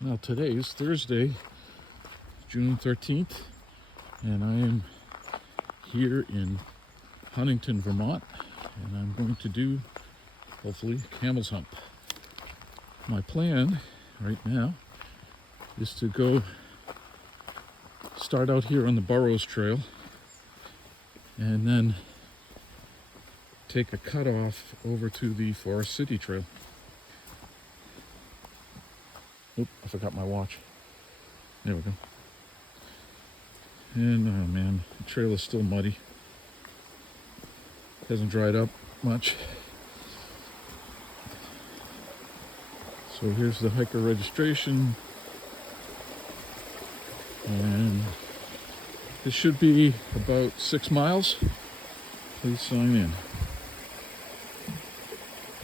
Now today is Thursday, June 13th, and I am here in Huntington, Vermont, and I'm going to do, hopefully, Camels Hump. My plan right now is to go start out here on the Burrows Trail and then take a cutoff over to the Forest City Trail. Oop, I forgot my watch. There we go. And oh man, the trail is still muddy. Hasn't dried up much. So here's the hiker registration. And this should be about 6 miles. Please sign in.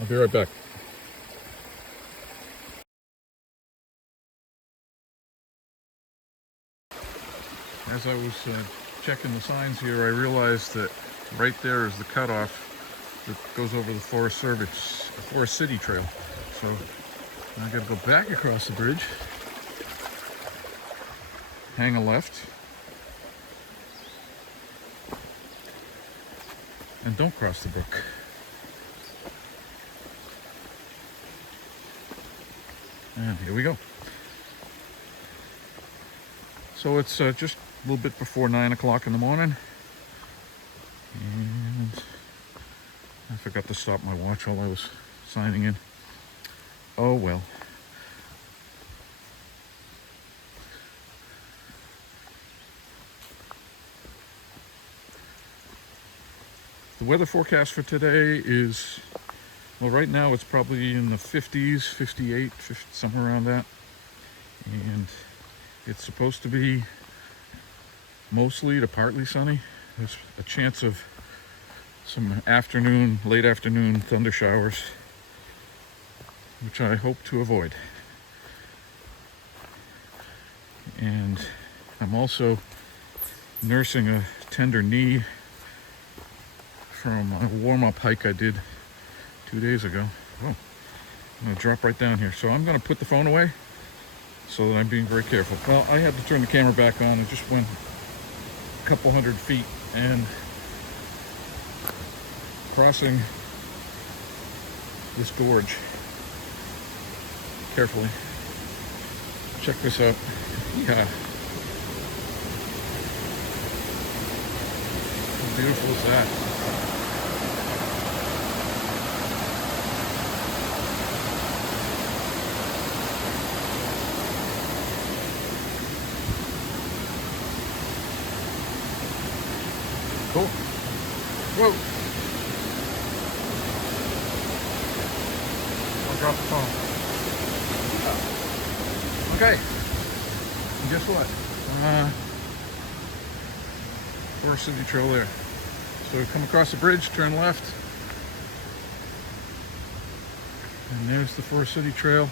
I'll be right back. As I was checking the signs here, I realized that right there is the cutoff that goes over the Forest City Trail. So I got to go back across the bridge, hang a left, and don't cross the brook. And here we go. So it's just a little bit before 9 o'clock in the morning, and I forgot to stop my watch while I was signing in. Oh well. The weather forecast for today is, well, right now it's probably in the 50s, 58, 50, somewhere around that. And it's supposed to be mostly to partly sunny. There's a chance of some late afternoon thunder showers, which I hope to avoid. And I'm also nursing a tender knee from a warm-up hike I did 2 days ago. Oh, I'm gonna drop right down here. So I'm gonna put the phone away so that I'm being very careful. Well, I had to turn the camera back on. It just went a couple hundred feet, and crossing this gorge carefully. Check this out. Yeah. How beautiful is that? Cool. Whoa. I'll drop the phone. Okay. And guess what? Forest City Trail there. So come across the bridge, turn left. And there's the Forest City Trail.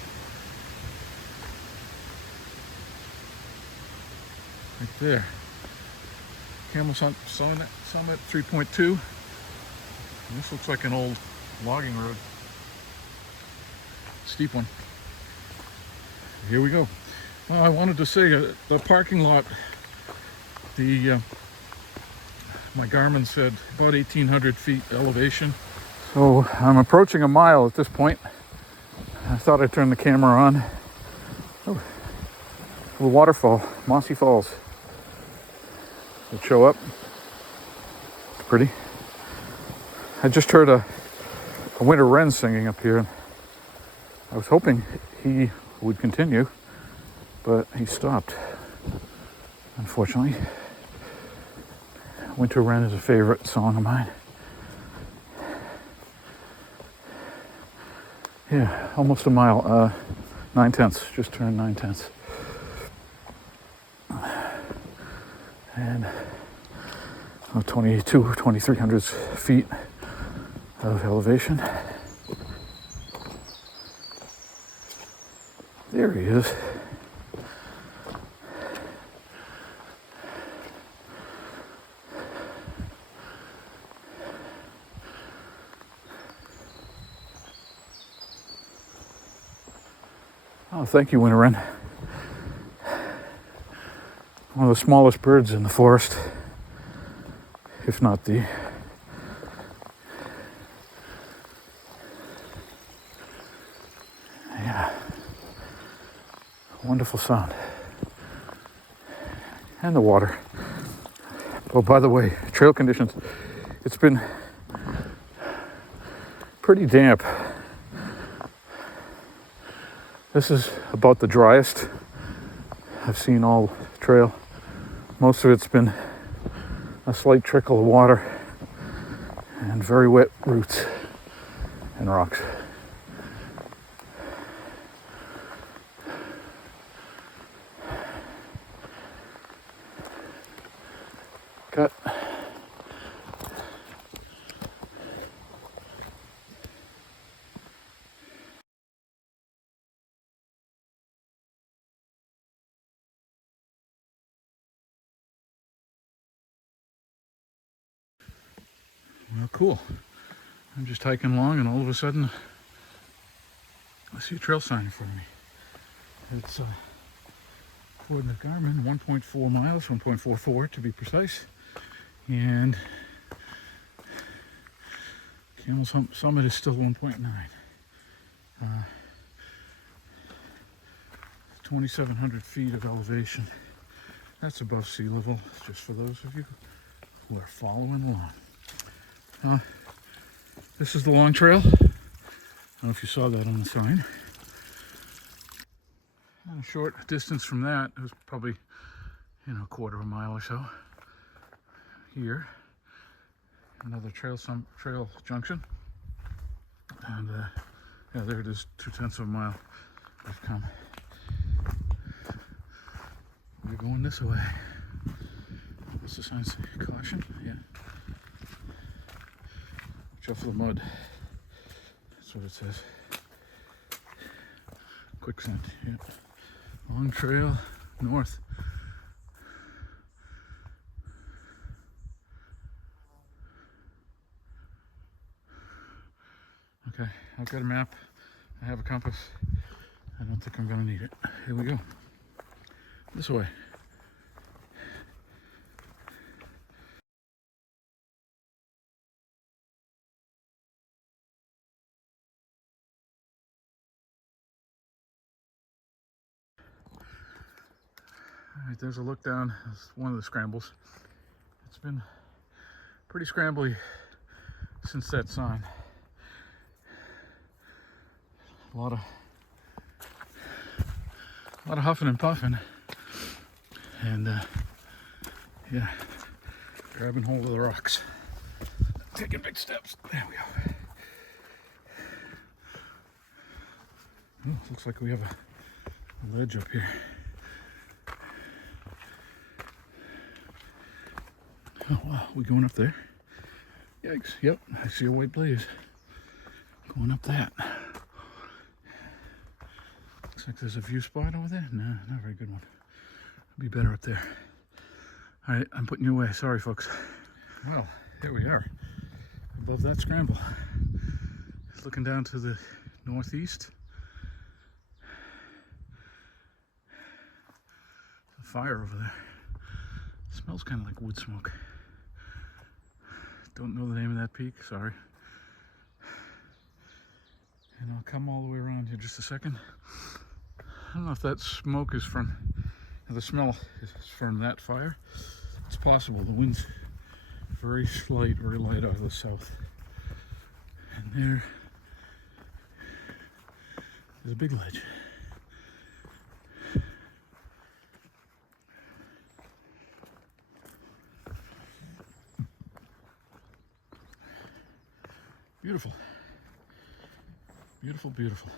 Right there. Camels Hump Summit 3.2. And this looks like an old logging road. Steep one. Here we go. Well, I wanted to say the parking lot, my Garmin said about 1,800 feet elevation. So I'm approaching a mile at this point. I thought I'd turn the camera on. Oh, a waterfall, Mossy Falls. It'll show up. It's pretty. I just heard a winter wren singing up here. I was hoping he would continue, but he stopped, unfortunately. Winter Wren is a favorite song of mine. Yeah, almost a mile, 9/10, just turned 9/10. And 2,300 feet of elevation. There he is. Oh, thank you, winter wren. the smallest birds in the forest, if not the. Yeah, wonderful sound. And the water. Oh, by the way, trail conditions, it's been pretty damp. This is about the driest I've seen all trail. Most of it's been a slight trickle of water and very wet roots and rocks. Cut. Well, cool. I'm just hiking along and all of a sudden I see a trail sign in front of me. It's according to Garmin, 1.4 miles, 1.44 to be precise. And Camels Hump summit is still 1.9. 2,700 feet of elevation. That's above sea level, just for those of you who are following along. This is the long trail. I don't know if you saw that on the sign. And a short distance from that, it was probably, a quarter of a mile or so. Here, another trail junction. And yeah, there it is, 0.2 of a mile. We've come. We're going this way. What's the sign say? Caution? Yeah. Watch out for the mud. That's what it says. Quicksand. Yeah. Long trail north. Okay, I've got a map. I have a compass. I don't think I'm gonna need it. Here we go. This way. All right, there's a look down. It's one of the scrambles. It's been pretty scrambly since that sign. A lot of huffing and puffing, and yeah, grabbing hold of the rocks, taking big steps. There we go. Oh, looks like we have a ledge up here. Oh wow, we going up there? Yikes! Yep, I see a white blaze. Going up that. Looks like there's a view spot over there. No, not a very good one. It'll be better up there. All right, I'm putting you away. Sorry, folks. Well, here we are, above that scramble. Looking down to the northeast. The fire over there. It smells kind of like wood smoke. Don't know the name of that peak, sorry. And I'll come all the way around here just a second. I don't know if that smoke is from, the smell is from that fire. It's possible. The wind's very slight, very light out of the south. And there's a big ledge. Beautiful. Beautiful, beautiful.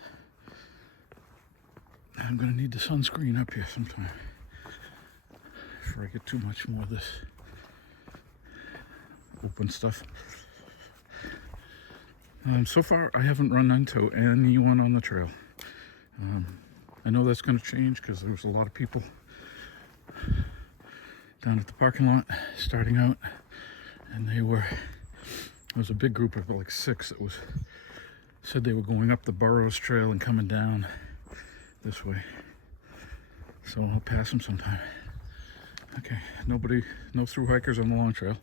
I'm gonna need the sunscreen up here sometime before I get too much more of this open stuff. So far, I haven't run into anyone on the trail. I know that's gonna change because there was a lot of people down at the parking lot starting out, and there was a big group of like 6 that said they were going up the Burrows Trail and coming down this way. So I'll pass them sometime. Okay, no through hikers on the long trail.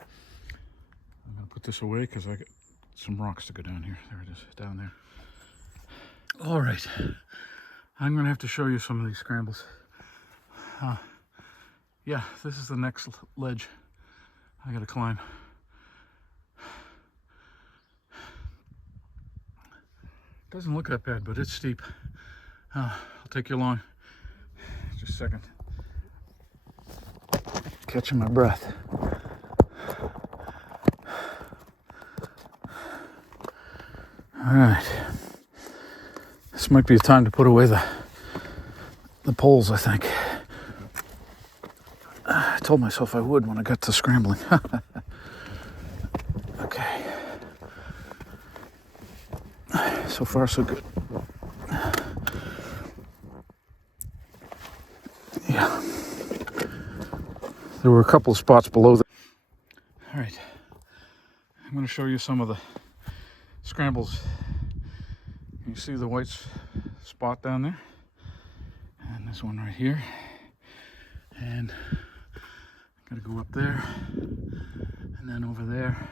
I'm gonna put this away because I got some rocks to go down here. There it is, down there. All right, I'm gonna have to show you some of these scrambles. Yeah, this is the next ledge I gotta climb. Doesn't look that bad, but it's steep. I'll take you along. Just a second. Catching my breath. All right. This might be the time to put away the poles, I think. I told myself I would when I got to scrambling. Okay. So far, so good. Yeah. There were a couple of spots below that. All right. I'm going to show you some of the scrambles. You see the white spot down there? And this one right here. And I'm going to go up there. And then over there.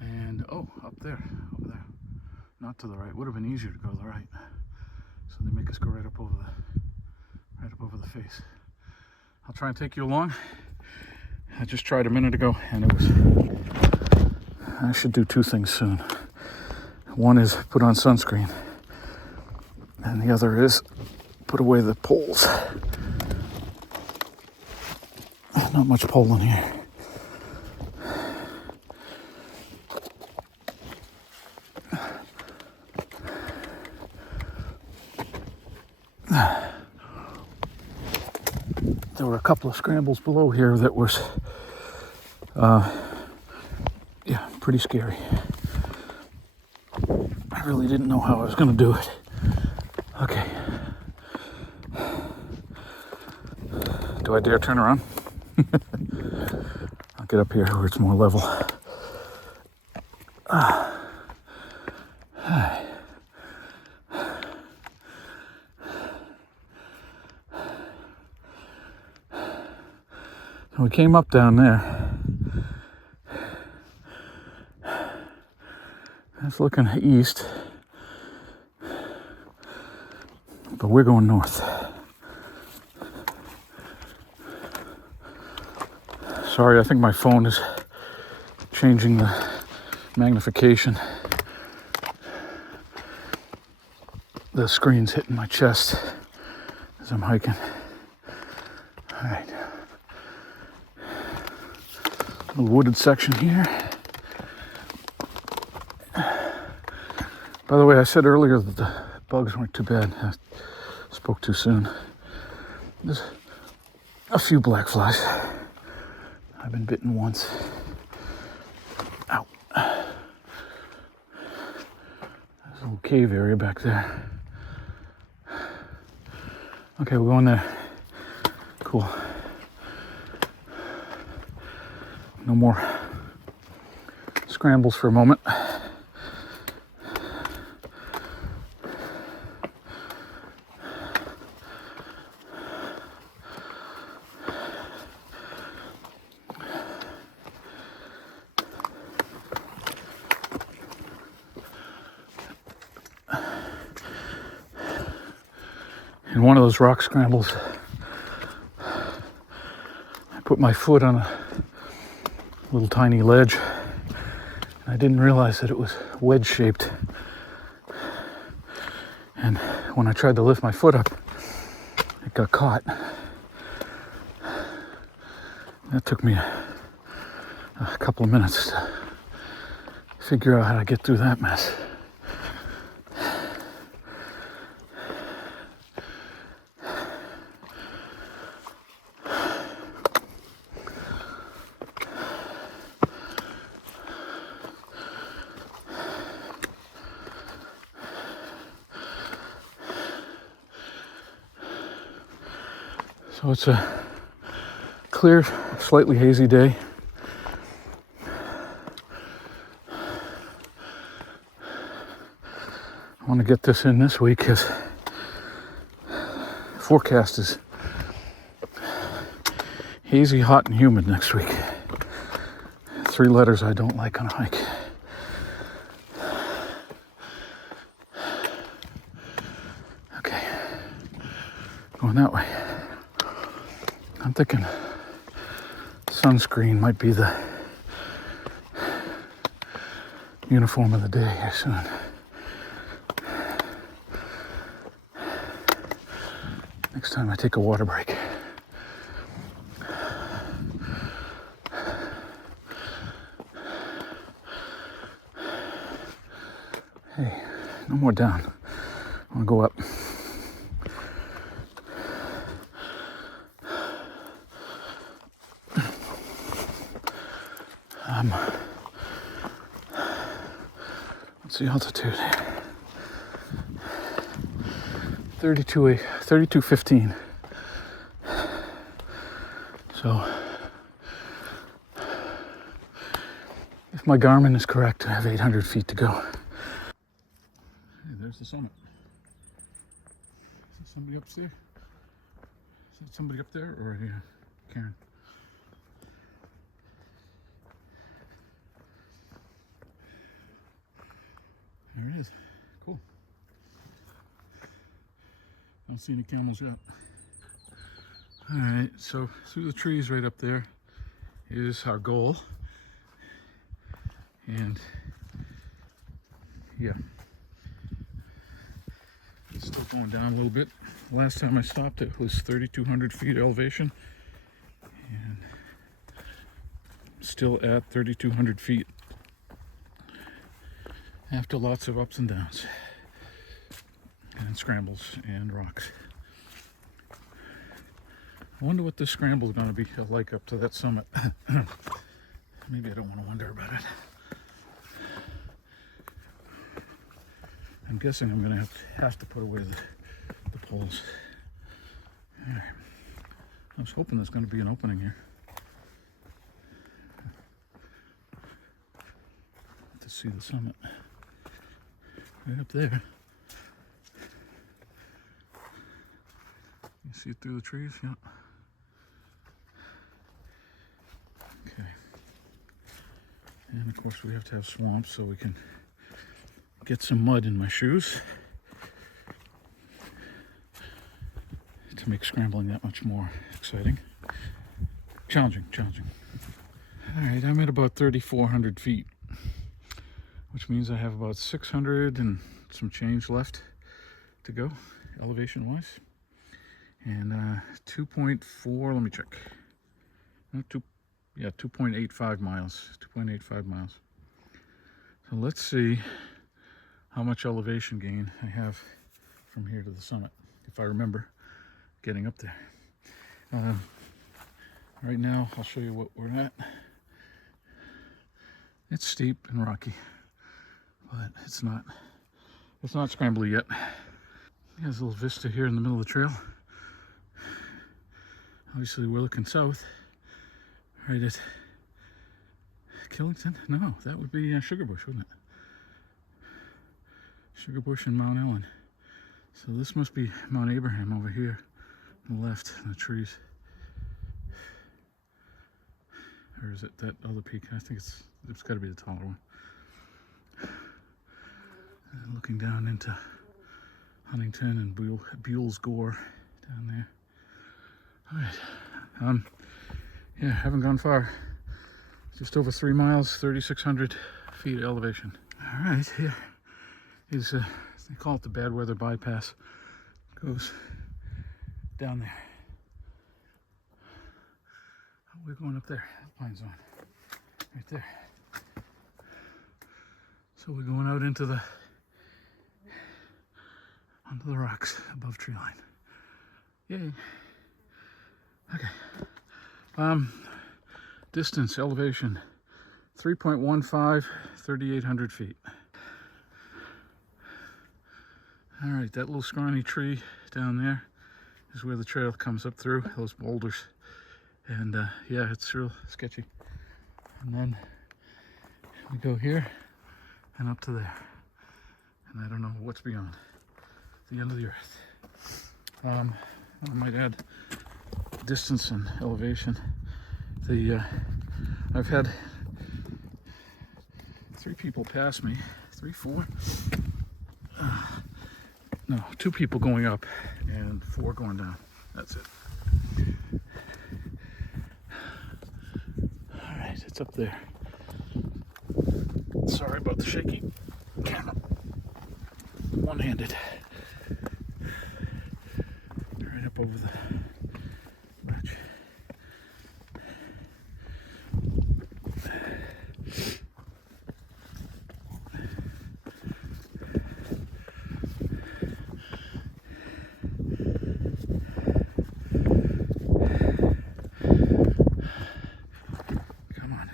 And oh, up there, over there. Not to the right. Would have been easier to go to the right. So they make us go right up over the face. I'll try and take you along. I just tried a minute ago and it was, I should do two things soon. One is put on sunscreen and the other is put away the poles. Not much pole in here. There were a couple of scrambles below here that was, yeah, pretty scary. I really didn't know how I was going to do it. Okay. Do I dare turn around? I'll get up here where it's more level. We came up down there. That's looking east, but we're going north. Sorry, I think my phone is changing the magnification. The screen's hitting my chest as I'm hiking. All right. A wooded section here. By the way, I said earlier that the bugs weren't too bad. I spoke too soon. There's a few black flies. I've been bitten once. Ow. There's a little cave area back there. Okay, we're going there. Cool. No more scrambles for a moment. In one of those rock scrambles, I put my foot on a little tiny ledge. I didn't realize that it was wedge shaped. And when I tried to lift my foot up, it got caught. That took me a couple of minutes to figure out how to get through that mess. So it's a clear, slightly hazy day. I want to get this in this week because forecast is Hazy, hot, and humid next week. 3 letters I don't like on a hike. Okay, going that way. I'm thinking sunscreen might be the uniform of the day here soon. Next time I take a water break. Hey, no more down. I want to go up. What's the altitude? 32:15. So, if my Garmin is correct, I have 800 feet to go. Hey, there's the summit. Is there somebody up there? Is it somebody up there, or Karen? There it is. Cool. Don't see any camels yet. Alright, so through the trees right up there is our goal. And yeah, it's still going down a little bit. Last time I stopped it was 3,200 feet elevation. And still at 3,200 feet. After lots of ups and downs. And scrambles and rocks. I wonder what this scramble is going to be like up to that summit. Maybe I don't want to wonder about it. I'm guessing I'm going to have to put away the poles. All right. I was hoping there's going to be an opening here. To see the summit. Right up there. You see it through the trees? Yeah. Okay. And of course we have to have swamps so we can get some mud in my shoes to make scrambling that much more exciting. Challenging. All right, I'm at about 3,400 feet, which means I have about 600 and some change left to go, elevation-wise. And 2.4, let me check. No, 2.85 miles. 2.85 miles. So let's see how much elevation gain I have from here to the summit, if I remember getting up there. Right now, I'll show you what we're at. It's steep and rocky, but it's not scrambly yet. There's a little vista here in the middle of the trail. Obviously, we're looking south, right at Killington. No, that would be Sugarbush, wouldn't it? Sugarbush and Mount Ellen. So this must be Mount Abraham over here on the left in the trees. Or is it that other peak? I think it's got to be the taller one. And looking down into Huntington and Buell's Gore down there. All right. Yeah, haven't gone far. Just over 3 miles, 3,600 feet elevation. All right, here is they call it the bad weather bypass. Goes down there. We're going up there, Pine Zone, right there. So we're going out onto the rocks above tree line. Yay. Okay. Distance, elevation, 3.15, 3,800 feet. All right, that little scrawny tree down there is where the trail comes up through, those boulders. And yeah, it's real sketchy. And then we go here and up to there. And I don't know what's beyond the end of the earth. I might add distance and elevation. I've had 3 people pass me, 3, 4. No, 2 people going up and 4 going down. That's it. All right, it's up there. Sorry about the shaky camera. One-handed. Right up over the ledge.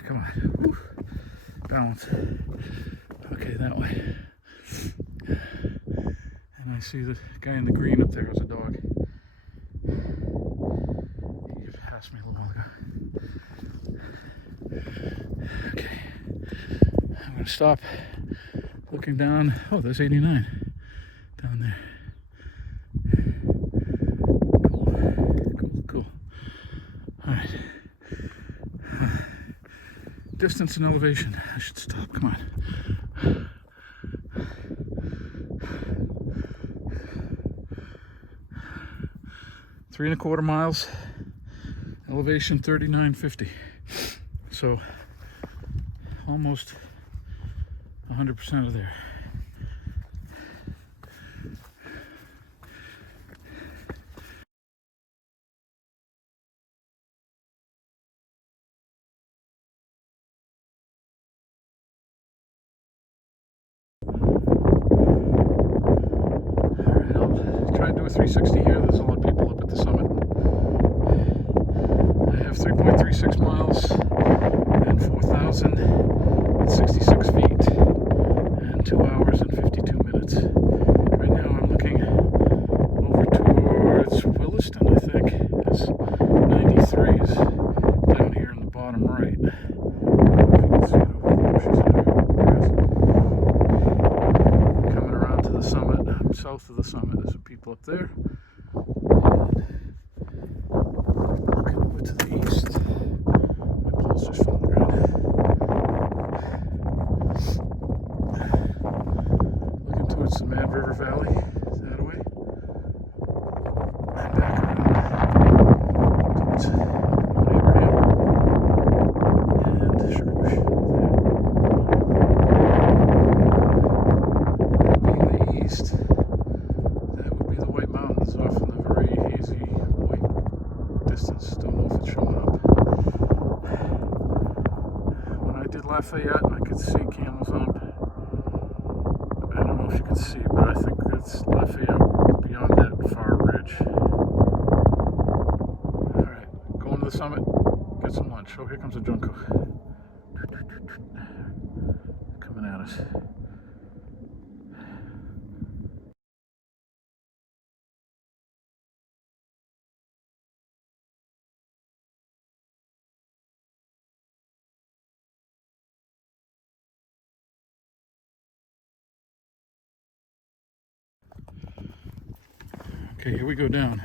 Come on. Woo. Balance. Okay, that way. And I see the guy in the green up there has a dog. He passed me a little while ago. Okay. I'm going to stop looking down. Oh, there's 89 down there. Cool. All right. Distance and elevation. I should stop. Come on. 3¼ miles. Elevation 3950. So almost 100% of there. Try and do a 360 here. There's a lot of people up at the summit. I have 3.36 miles and 4,066 feet and 2 hours and 52 minutes. Right now I'm looking over towards Williston, I think. It's 93s down here in the bottom right. If you can see it over the bushes there. Coming around to the summit. South of the summit, there's some people up there. And looking over to the east. My pole's just falling around. Looking towards the Mad River Valley, that way. And back around towards Abraham and Sugarbush. Being the east. Off in the very hazy white distance. Don't know if it's showing up. When I did Lafayette, I could see Camels Hump. I don't know if you can see, but I think it's Lafayette beyond that far ridge. Alright, going to the summit, get some lunch. Oh, here comes a Junco. Coming at us. Okay, here we go down.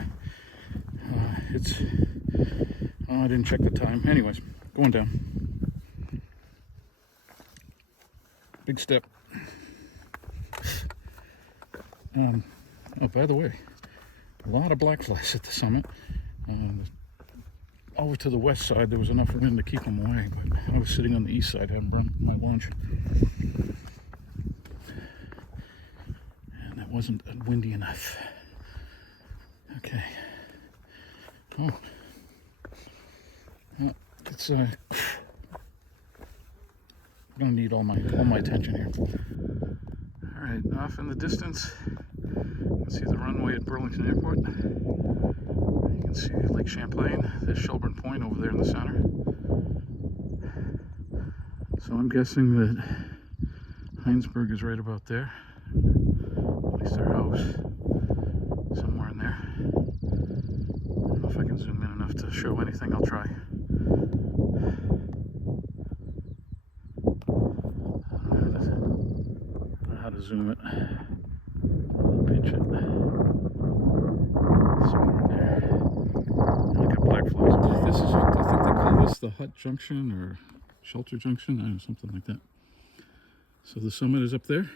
I didn't check the time. Anyways, going down. Big step. Oh, by the way, a lot of black flies at the summit. Over to the west side, there was enough wind to keep them away, but I was sitting on the east side having my lunch. And it wasn't windy enough. Okay. Oh, it's gonna need all my attention here. All right, off in the distance, you can see the runway at Burlington Airport. You can see Lake Champlain. There's Shelburne Point over there in the center. So I'm guessing that Heinsberg is right about there. At least their house, somewhere in there. I don't know if I can zoom in enough to show anything. I'll try. I don't know how to zoom it. I'll pinch it. Somewhere in there. I got black flies. This is, I think they call is the hut junction or shelter junction, I don't know, something like that. So the summit is up there.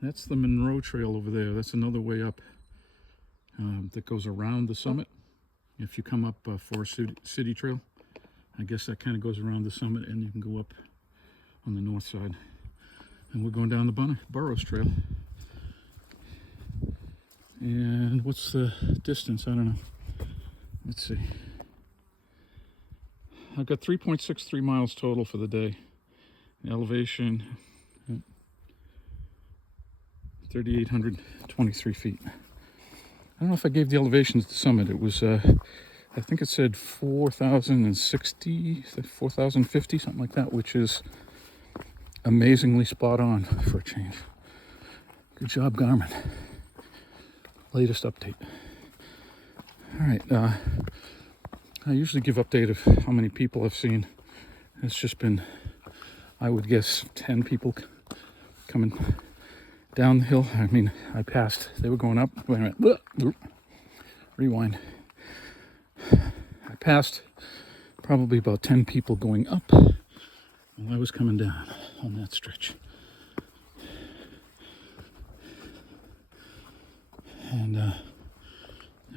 That's the Monroe Trail over there. That's another way up that goes around the summit. If you come up Forest City Trail, I guess that kind of goes around the summit and you can go up on the north side. And we're going down the Burrows Trail. And what's the distance? I don't know. Let's see. I've got 3.63 miles total for the day. Elevation, 3,823 feet. I don't know if I gave the elevations at the summit. It was, I think it said 4,060, 4,050, something like that, which is amazingly spot on for a change. Good job, Garmin. Latest update. All right, I usually give update of how many people I've seen. It's just been, I would guess, 10 people coming down the hill. I mean, I passed, they were going up. Wait a minute, rewind. I passed probably about 10 people going up while I was coming down on that stretch. And I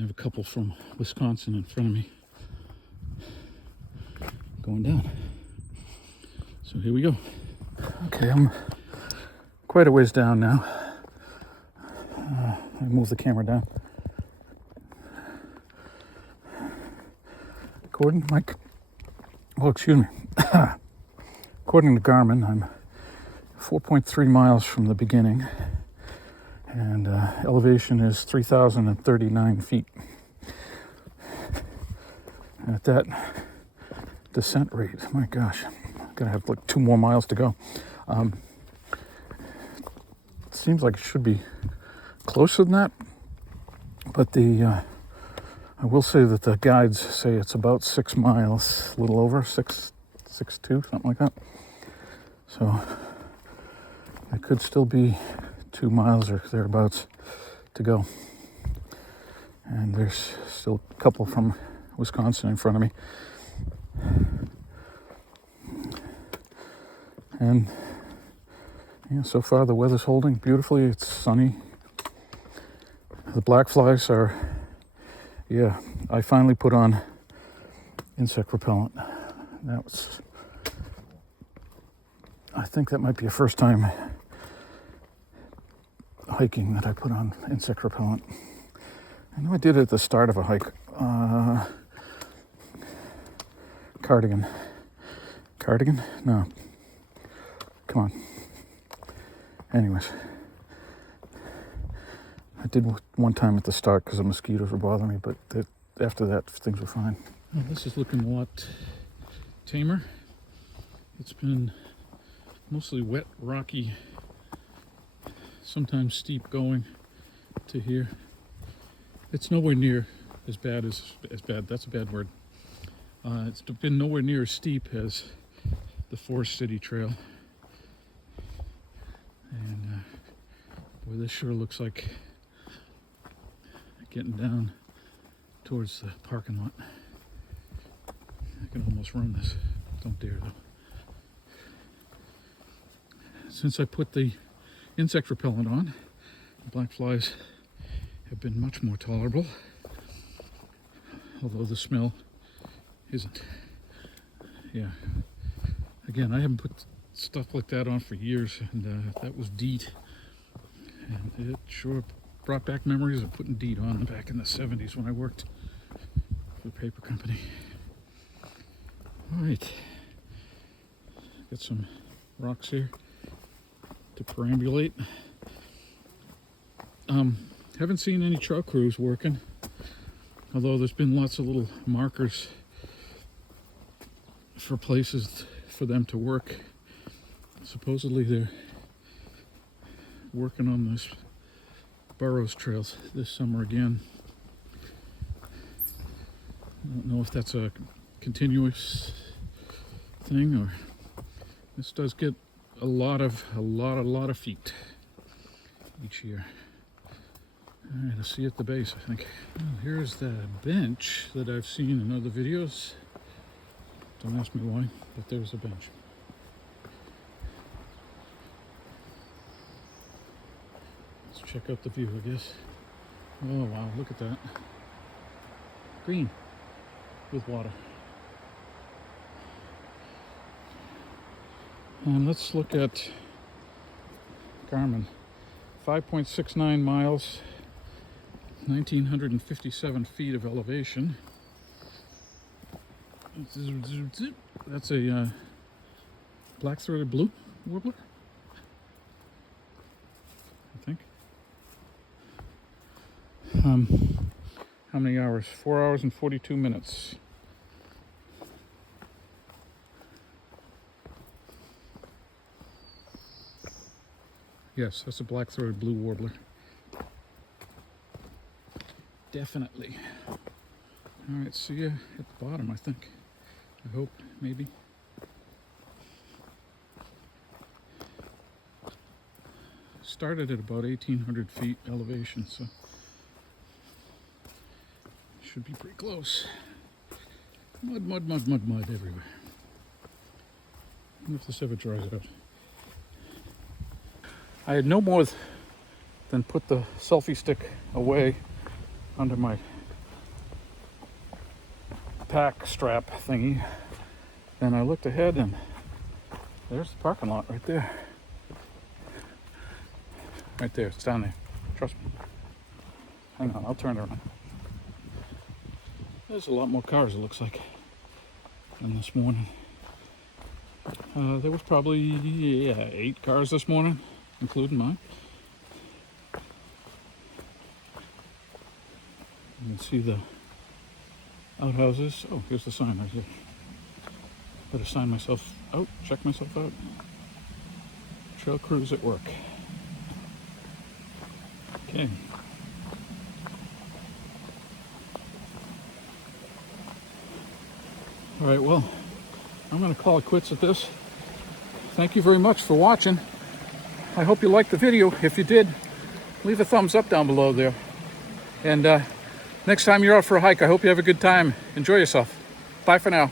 have a couple from Wisconsin in front of me going down. So here we go. Okay, I'm quite a ways down now. I move the camera down. According to according to Garmin, I'm 4.3 miles from the beginning. And elevation is 3,039 feet. At that descent rate, my gosh, I'm gonna have like 2 more miles to go. It seems like it should be closer than that, but I will say that the guides say it's about 6 miles, a little over 6.2, something like that. So it could still be 2 miles or thereabouts to go. And there's still a couple from Wisconsin in front of me. And yeah, so far the weather's holding beautifully. It's sunny. The black flies are, yeah, I finally put on insect repellent. I think that might be a first time hiking that I put on insect repellent. I know I did it at the start of a hike. Cardigan? No. Come on. Anyways. I did one time at the start because the mosquitoes were bothering me, but after that, things were fine. Well, this is looking a lot tamer. It's been mostly wet, rocky, sometimes steep going to here. It's nowhere near as bad as bad. That's a bad word. It's been nowhere near as steep as the Forest City Trail. And boy, this sure looks like getting down towards the parking lot. I can almost run this. Don't dare though. Since I put the insect repellent on, the black flies have been much more tolerable, although the smell isn't. Yeah. Again, I haven't put stuff like that on for years, and that was DEET, and it sure brought back memories of putting DEET on back in the 70s when I worked for a paper company. All right, got some rocks here to perambulate. Haven't seen any truck crews working, although there's been lots of little markers for places for them to work. Supposedly they're working on this Burrows Trail this summer again. I don't know if that's a continuous thing, or this does get a lot of feet each year. All right, I'll see you at the base, I think. Well, here's the bench that I've seen in other videos. Don't ask me why, but there's a bench. Let's check out the view, I guess. Oh wow, look at that. Green with water. And let's look at Garmin. 5.69 miles, 1,957 feet of elevation. That's a black-throated blue warbler, I think. How many hours? 4 hours and 42 minutes. Yes, that's a black-throated blue warbler. Definitely. All right, see you at the bottom, I think. I hope, maybe. Started at about 1,800 feet elevation, so should be pretty close. Mud, mud, mud, mud, mud everywhere. I wonder if this ever dries out. I had no more than put the selfie stick away under my pack strap thingy. Then I looked ahead and there's the parking lot right there. Right there, it's down there. Trust me. Hang on, I'll turn around. There's a lot more cars, it looks like, than this morning. There was probably 8 cars this morning, including mine. You can see the outhouses. Oh, here's the sign right here. Better sign myself out, check myself out. Trail crews at work. Okay. All right, well, I'm going to call it quits at this. Thank you very much for watching. I hope you liked the video. If you did, leave a thumbs up down below there. And next time you're out for a hike, I hope you have a good time. Enjoy yourself. Bye for now.